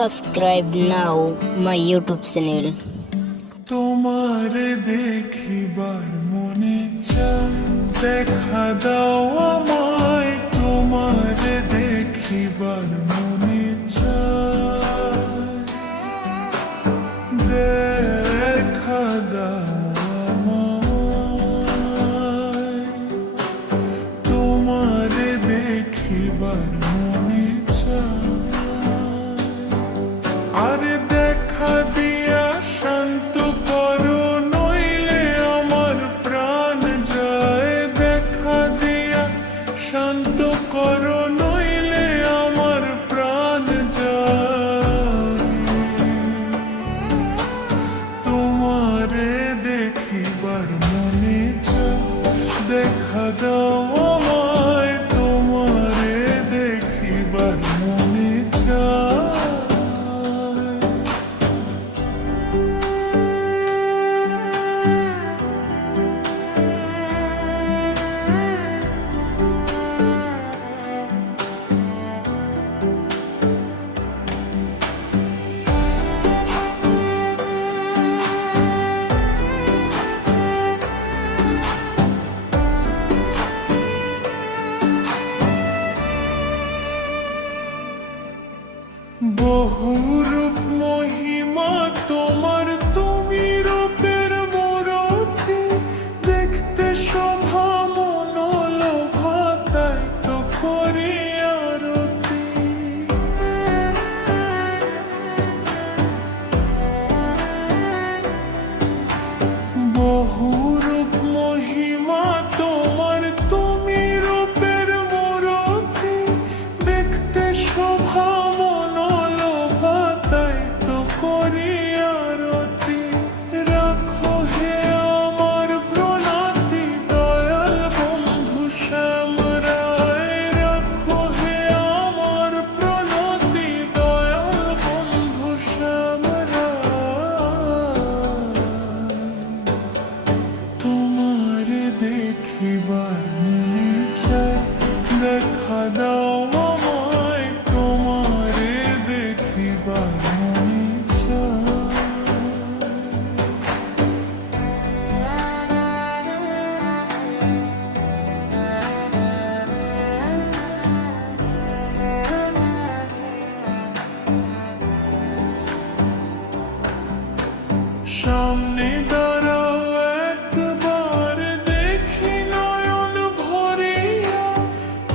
subscribe now my YouTube channel. তোমার দেখিবার মনে চায়, দেখা দাও আমায়। তোমার দেখিবার মনে চায়, দেখা দাও আমায়। তোমার দেখিবার মনে চায়, আরে দেখা দিয়া শান্ত করো, নইলে আমার প্রাণ যায়। দেখা দিয়া শান্ত করো, নইলে আমার প্রাণ যায়। তোমারে দেখিবার মনে চায়, দেখা দাও আমায়। তোমারে দেখিবার মনে চায়। বহুরূপ মহিমা তোমার, তুমি রূপের মূরতি। দেখতে শোভা মনোলোভা, তাই তো করি আরতি। বহুরূপ মহিমা তোমার, তুমি রূপের মূরতি। দেখতে শোভা করি আরতি। রাখো হে আমার প্রণতি, দয়াল বন্ধু শ্যাম রায়। রাখো হে আমার প্রণতি, দয়াল বন্ধু শ্যাম রায়। তোমার দেখিবার মনে চায়, দেখা দাও আমায়। তোমারে দেখিবার মনে চায়। সামনে দাঁড়াও একবার, দেখি নয়ন ভরিয়া।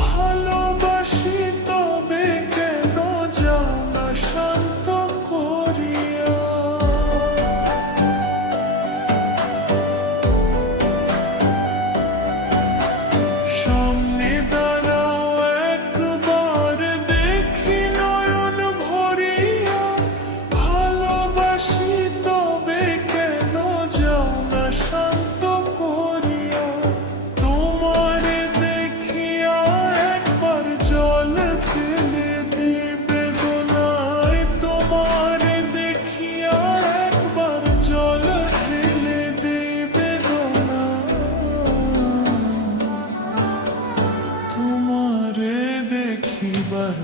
ভালোবাসি তবে কেন যাও না শান্ত করিয়া। সামনে দাঁড়াও একবার, দেখি নয়ন ভরিয়া। ভালোবাসি তবে কেন যাও না শান্ত করিয়া। তোমারে দেখিয়া একবার জল ফেলে দিবে দোনায়। তোমারে দেখিয়া একবার জল ফেলে দিবে দোনায়। তোমারে দেখিবার